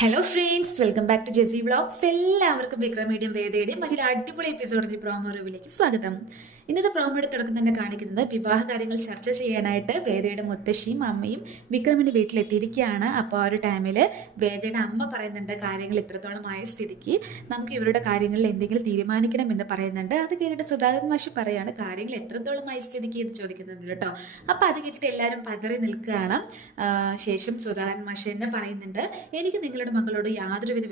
Hello friends, welcome back to Jessy vlogs. എല്ലാവർക്കും Vikram medium വേദയുടെയും മറ്റൊരു അടിപൊളി എപ്പിസോഡിന്റെ പ്രോമോ റിവ്യൂവിലേക്ക് സ്വാഗതം. ഇന്നത്തെ പ്രോമോയുടെ തുടക്കം തന്നെ കാണിക്കുന്നത് വിവാഹ കാര്യങ്ങൾ ചർച്ച ചെയ്യാനായിട്ട് വേദയുടെ മുത്തശ്ശിയും അമ്മയും വിക്രമിന്റെ വീട്ടിലെത്തിയിരിക്കുകയാണ്. അപ്പോൾ ആ ഒരു ടൈമിൽ വേദയുടെ അമ്മ പറയുന്നുണ്ട്, കാര്യങ്ങൾ ഇത്രത്തോളമായ സ്ഥിതിക്ക് നമുക്ക് ഇവരുടെ കാര്യങ്ങളിൽ എന്തെങ്കിലും തീരുമാനിക്കണം എന്ന് പറയുന്നുണ്ട്. അത് കേട്ടിട്ട് സുധാകരൻ മാഷി പറയാണ്, കാര്യങ്ങൾ എത്രത്തോളമായ സ്ഥിതിക്ക് എന്ന് ചോദിക്കുന്നുണ്ട് കേട്ടോ. അപ്പോൾ അത് കേട്ടിട്ട് എല്ലാവരും പതറി നിൽക്കുകയാണ്. ശേഷം സുധാകരൻ മാഷി തന്നെ പറയുന്നുണ്ട്, എനിക്ക് നിങ്ങളുടെ മകളോട് യാതൊരുവിധ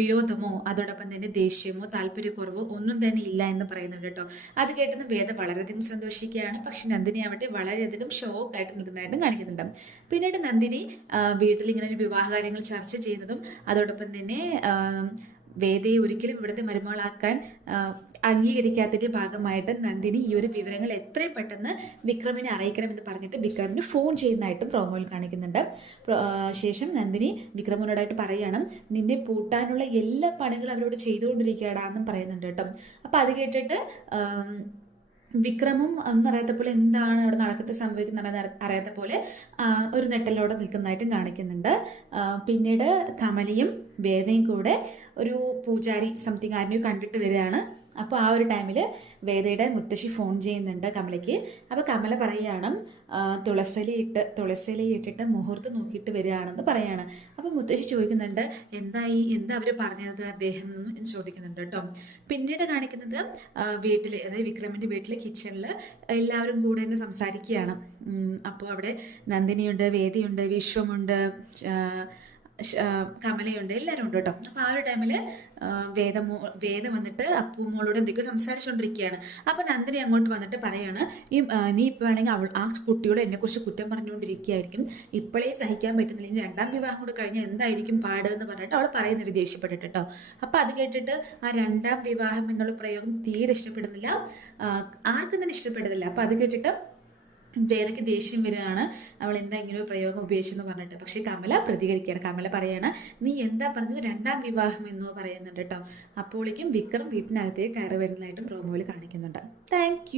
വിരോധമോ അതോടൊപ്പം തന്നെ ദേഷ്യമോ താല്പര്യക്കുറവോ ഒന്നും തന്നെ ഇല്ല എന്ന് പറയുന്നുണ്ട് കേട്ടോ. അത് കേട്ടെന്ന് വേദ വളരെയധികം സന്തോഷിക്കുകയാണ്. പക്ഷെ നന്ദിനി ആവട്ടെ വളരെയധികം ഷോക്കായിട്ട് നിൽക്കുന്നതായിട്ടും കാണിക്കുന്നുണ്ട്. പിന്നീട് നന്ദിനി വീട്ടിൽ ഇങ്ങനെ ഒരു വിവാഹ കാര്യങ്ങൾ ചർച്ച ചെയ്യുന്നതും അതോടൊപ്പം തന്നെ വേദയെ ഒരിക്കലും ഇവിടുത്തെ മരുമകളാക്കാൻ അംഗീകരിക്കാത്തതിന്റെ ഭാഗമായിട്ട് നന്ദിനി ഈ ഒരു വിവരങ്ങൾ എത്രയും പെട്ടെന്ന് വിക്രമിനെ അറിയിക്കണമെന്ന് പറഞ്ഞിട്ട് വിക്രമിന് ഫോൺ ചെയ്യുന്നതായിട്ട് പ്രോമോയിൽ കാണിക്കുന്നുണ്ട്. ശേഷം നന്ദിനി വിക്രമിനോടായിട്ട് പറയണം, നിന്നെ പൂട്ടാനുള്ള എല്ലാ പണികളും അവരോട് ചെയ്തുകൊണ്ടിരിക്കുകയാണെന്നും പറയുന്നുണ്ട് കേട്ടോ. അപ്പം അത് കേട്ടിട്ട് വിക്രമും ഒന്നും അറിയാത്ത പോലെ എന്താണ് അവിടെ നടക്കത്തെ സംഭവിക്കുന്ന അറിയാത്ത പോലെ ഒരു നെട്ടലോടെ നിൽക്കുന്നതായിട്ടും കാണിക്കുന്നുണ്ട്. പിന്നീട് കമലയും വേദയും കൂടെ ഒരു പൂജാരി സംതിങ് ആരെയും കണ്ടിട്ട് വരികയാണ്. അപ്പോൾ ആ ഒരു ടൈമിൽ വേദയുടെ മുത്തശ്ശി ഫോൺ ചെയ്യുന്നുണ്ട് കമലയ്ക്ക്. അപ്പോൾ കമല പറയുകയാണ്, തുളസില ഇട്ടിട്ട് മുഹൂർത്തം നോക്കിയിട്ട് വരികയാണെന്ന് പറയാണ്. അപ്പോൾ മുത്തശ്ശി ചോദിക്കുന്നുണ്ട്, എന്താ അവർ പറഞ്ഞത് അദ്ദേഹം എന്ന് ചോദിക്കുന്നുണ്ട് കേട്ടോ. പിന്നീട് കാണിക്കുന്നത് വീട്ടിൽ, അതായത് വിക്രമിൻ്റെ വീട്ടിലെ കിച്ചണിൽ എല്ലാവരും കൂടെ നിന്ന് സംസാരിക്കുകയാണ്. അപ്പോൾ അവിടെ നന്ദിനിയുണ്ട്, വേദിയുണ്ട്, വിശ്വമുണ്ട്, കമലയുണ്ട്, എല്ലാവരും ഉണ്ട് കേട്ടോ. അപ്പോൾ ആ ഒരു ടൈമിൽ വേദ വന്നിട്ട് അപ്പു മോളോട് എന്തൊക്കെയോ സംസാരിച്ചുകൊണ്ടിരിക്കുകയാണ്. അപ്പോൾ നന്ദിനി അങ്ങോട്ട് വന്നിട്ട് പറയാണ്, നീ ഇപ്പോൾ വേണമെങ്കിൽ ആ കുട്ടിയോട് എന്നെക്കുറിച്ച് കുറ്റം പറഞ്ഞുകൊണ്ടിരിക്കുകയായിരിക്കും, ഇപ്പോഴേ സഹിക്കാൻ പറ്റുന്നില്ല, ഇനി രണ്ടാം വിവാഹം കൂടെ കഴിഞ്ഞാൽ എന്തായിരിക്കും പാട് എന്ന് പറഞ്ഞിട്ട് അവൾ പറയുന്നത് ദേഷ്യപ്പെട്ടിട്ട് കേട്ടോ. അപ്പോൾ അത് കേട്ടിട്ട് ആ രണ്ടാം വിവാഹം എന്നുള്ള പ്രയോഗം തീരെ ഇഷ്ടപ്പെടുന്നില്ല, ആർക്കും തന്നെ ഇഷ്ടപ്പെടുന്നില്ല. അപ്പോൾ അത് കേട്ടിട്ട് വേദയ്ക്ക് ദേഷ്യം വരികയാണ്, അവൾ എന്താ ഇങ്ങനെ ഒരു പ്രയോഗം ഉപയോഗിച്ചെന്ന് പറഞ്ഞിട്ട്. പക്ഷെ കമല പ്രതികരിക്കുകയാണ്. കമല പറയാണ്, നീ എന്താ പറഞ്ഞത്, രണ്ടാം വിവാഹം എന്നോ പറയുന്നുണ്ട് കേട്ടോ. അപ്പോഴേക്കും വിക്രം വീട്ടിനകത്തേക്ക് കയറി വരുന്നതായിട്ടും പ്രോമോയിൽ കാണിക്കുന്നുണ്ട്. താങ്ക്